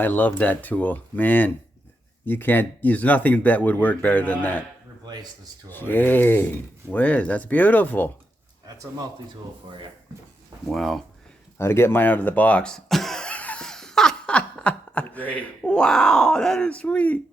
I love that tool. Man, you can't, there's nothing that would work better than that. Replace this tool. Hey, Wiz, that's beautiful. That's a multi-tool for you. Wow. I had to get mine out of the box. Great. Wow, that is sweet.